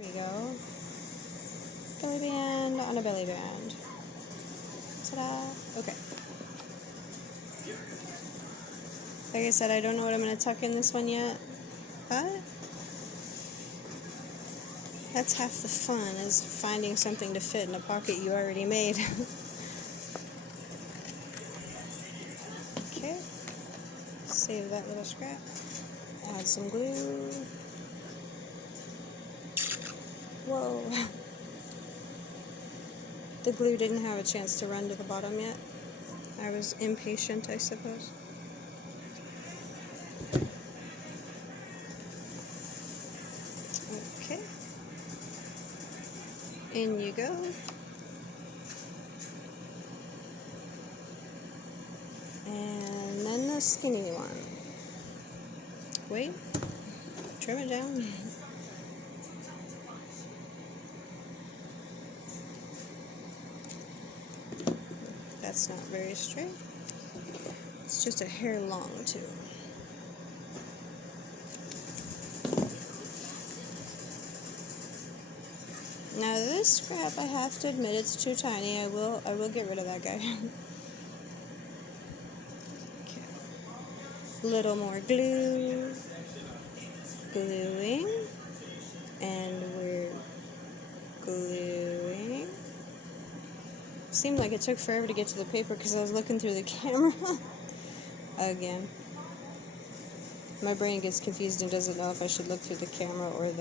Here we go. Belly band on a belly band. Ta-da! Okay. Like I said, I don't know what I'm going to tuck in this one yet, but that's half the fun, is finding something to fit in a pocket you already made. Okay. Save that little scrap. Add some glue. Whoa. The glue didn't have a chance to run to the bottom yet. I was impatient, I suppose. Okay. In you go. And then the skinny one. Wait. Trim it down. That's not very straight. It's just a hair long, too. Now this scrap, I have to admit, it's too tiny. I will get rid of that guy. Okay. Little more glue. Gluing. And we're gluing. Seemed like it took forever to get to the paper because I was looking through the camera. Again. My brain gets confused and doesn't know if I should look through the camera or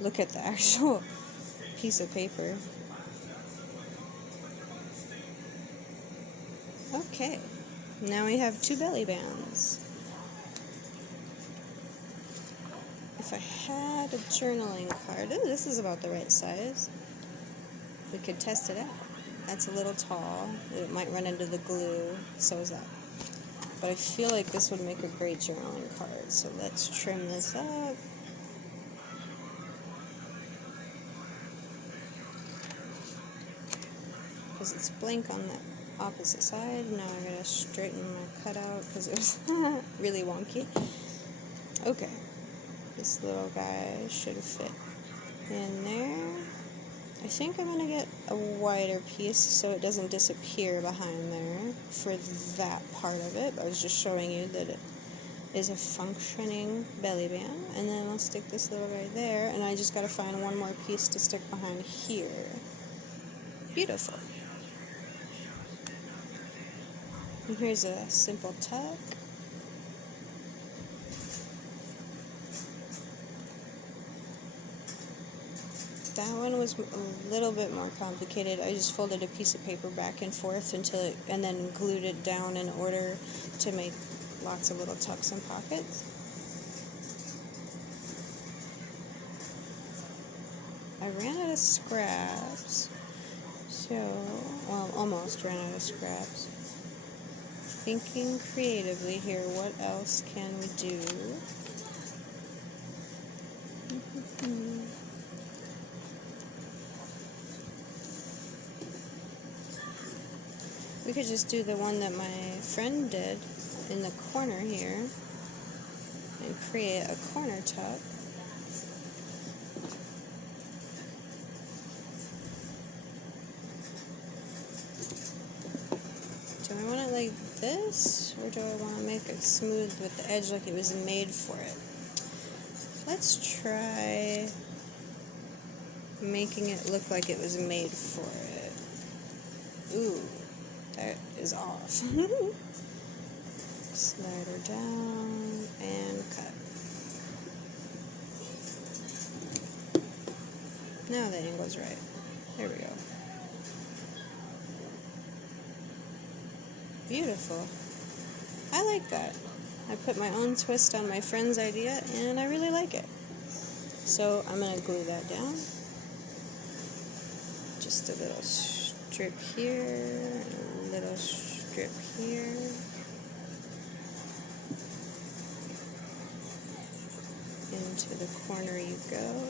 look at the actual piece of paper. Okay, now we have 2 belly bands. If I had a journaling card, oh, this is about the right size. We could test it out. That's a little tall. It might run into the glue, so is that. But I feel like this would make a great journaling card, so let's trim this up. Because it's blank on the opposite side. Now I gotta straighten my cutout because it was really wonky. Okay, this little guy should fit in there. I think I'm gonna get a wider piece so it doesn't disappear behind there for that part of it. I was just showing you that it is a functioning belly band. And then I'll stick this little guy there, and I just gotta find one more piece to stick behind here. Beautiful. And here's a simple tuck. That one was a little bit more complicated. I just folded a piece of paper back and forth and then glued it down in order to make lots of little tucks and pockets. I ran out of scraps, almost ran out of scraps. Thinking creatively here, what else can we do? We could just do the one that my friend did in the corner here and create a corner tuck. Do I want it like this, or do I want to make it smooth with the edge like it was made for it? Let's try making it look like it was made for it. Ooh. That is off. Slide her down and cut. Now the angle's right. There we go. Beautiful. I like that. I put my own twist on my friend's idea, and I really like it. So I'm going to glue that down. Just a little strip here, a little strip here. Into the corner you go.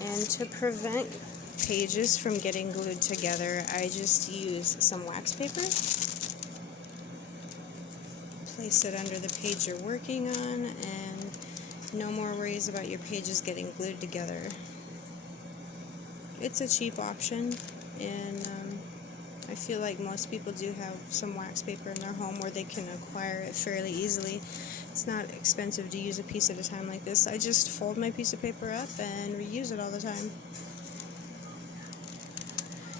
And To prevent pages from getting glued together, I just use some wax paper. Place it under the page you're working on, and no more worries about your pages getting glued together. It's a cheap option, and I feel like most people do have some wax paper in their home where they can acquire it fairly easily. It's not expensive to use a piece at a time like this. I just fold my piece of paper up and reuse it all the time.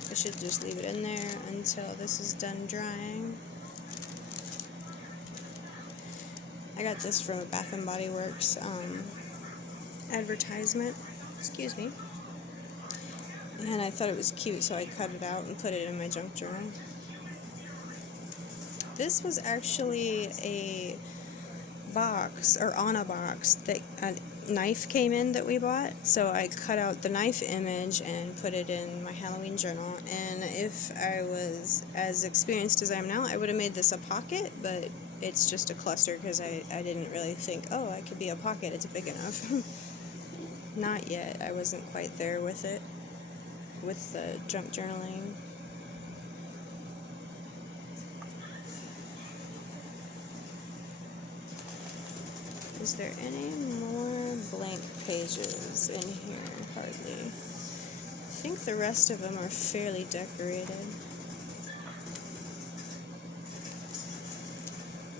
I should just leave it in there until this is done drying. I got this from a Bath & Body Works advertisement. Excuse me. And I thought it was cute, so I cut it out and put it in my junk journal. This was actually a box, or on a box, that a knife came in that we bought. So I cut out the knife image and put it in my Halloween journal. And if I was as experienced as I am now, I would have made this a pocket, but it's just a cluster because I didn't really think, oh, it could be a pocket, it's big enough. Not yet. I wasn't quite there with it, with the junk journaling. Is there any more blank pages in here? Hardly. I think the rest of them are fairly decorated.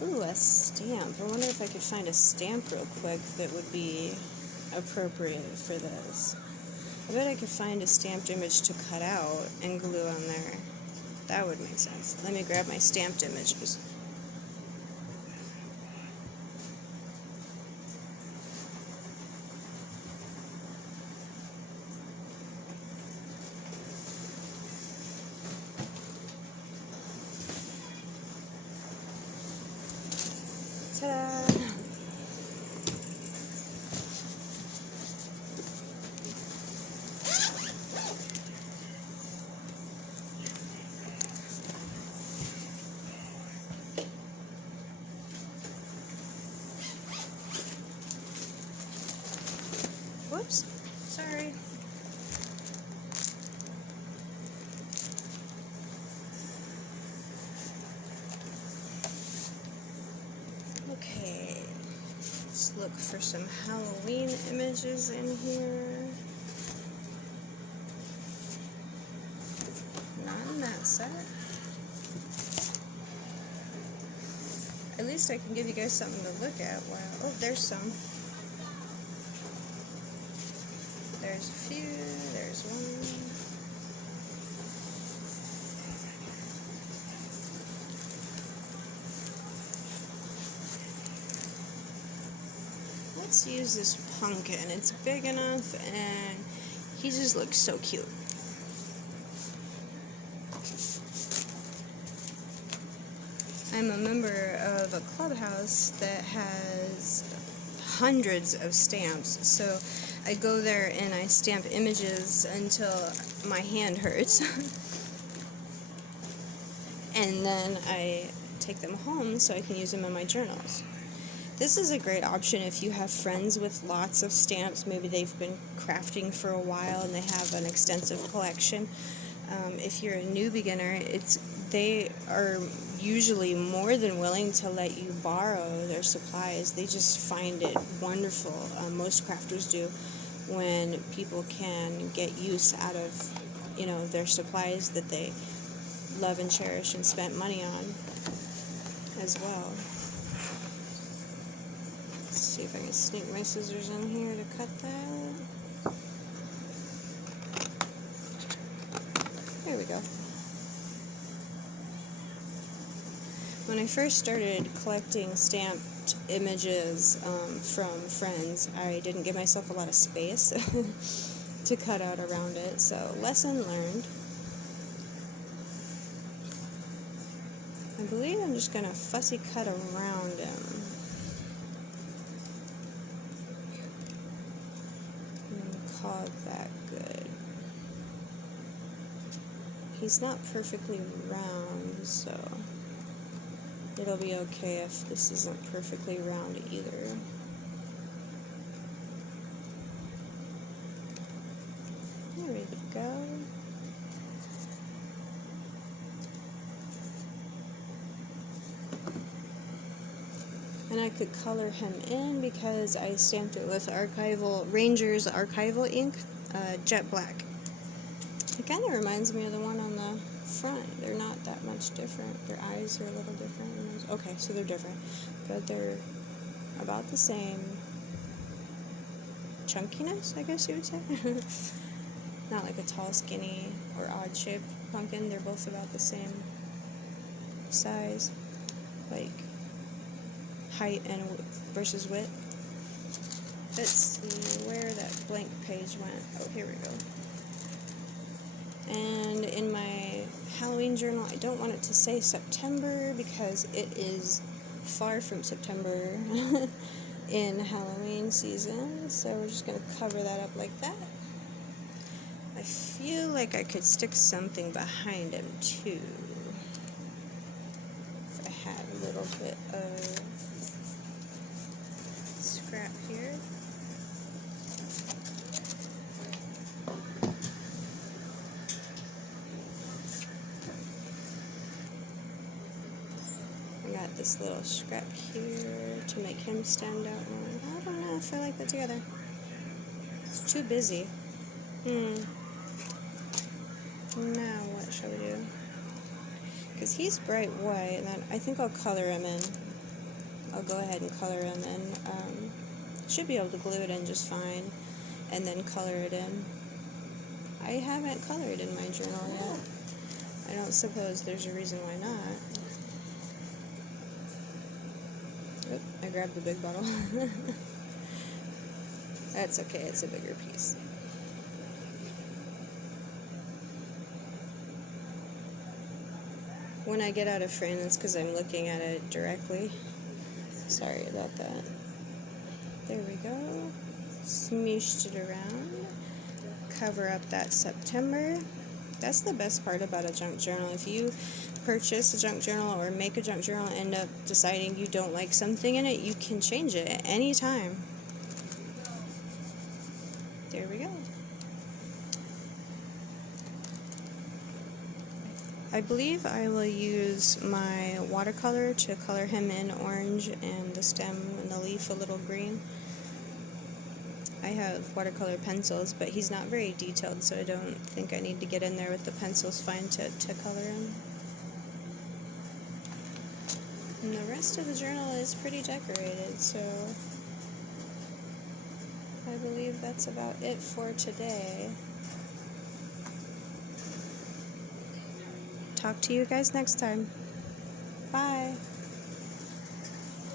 Ooh, a stamp. I wonder if I could find a stamp real quick that would be appropriate for this. I bet I could find a stamped image to cut out and glue on there. That would make sense. Let me grab my stamped images. Ta-da! Whoops, sorry. Okay, let's look for some Halloween images in here. Not in that set. At least I can give you guys something to look at. Wow. Oh, there's some. There's a few. There's one. Let's use this pumpkin. It's big enough, and he just looks so cute. I'm a member of a clubhouse that has hundreds of stamps, so I go there and I stamp images until my hand hurts. And then I take them home so I can use them in my journals. This is a great option if you have friends with lots of stamps. Maybe they've been crafting for a while and they have an extensive collection. If you're a new beginner, they are usually more than willing to let you borrow their supplies. They just find it wonderful. Most crafters do, when people can get use out of, their supplies that they love and cherish and spent money on as well. Let's see if I can sneak my scissors in here to cut that. There we go. When I first started collecting stamped images from friends, I didn't give myself a lot of space to cut out around it, so lesson learned. I believe I'm just going to fussy cut around him. And call it that good. He's not perfectly round, so it'll be okay if this isn't perfectly round either. go. And I could color him in because I stamped it with Ranger's Archival ink, jet black. It kind of reminds me of the one on the front. They're not that much different. Their eyes are a little different. Okay, so they're different, but they're about the same chunkiness, I guess you would say. Not like a tall, skinny, or odd-shaped pumpkin. They're both about the same size, like height and versus width. Let's see where that blank page went. Oh, here we go. And in my Halloween journal, I don't want it to say September because it is far from September in Halloween season. So we're just going to cover that up like that. I feel like I could stick something behind him too. If I had a little bit of scrap here. I got this little scrap here to make him stand out more. I don't know if I like that together. It's too busy. Now what shall we do? Because he's bright white, and then I think I'll color him in. I'll go ahead and color him in. Should be able to glue it in just fine, and then color it in. I haven't colored in my journal yet. I don't suppose there's a reason why not. Oop, I grabbed the big bottle. That's okay, it's a bigger piece. When I get out of frame, it's because I'm looking at it directly. Sorry about that. There we go. Smooshed it around. Cover up that September. That's the best part about a junk journal. If you purchase a junk journal or make a junk journal and end up deciding you don't like something in it, you can change it at any time. There we go. I believe I will use my watercolor to color him in orange and the stem and the leaf a little green. I have watercolor pencils, but he's not very detailed, so I don't think I need to get in there with the pencils fine to color him. And the rest of the journal is pretty decorated, so I believe that's about it for today. Talk to you guys next time.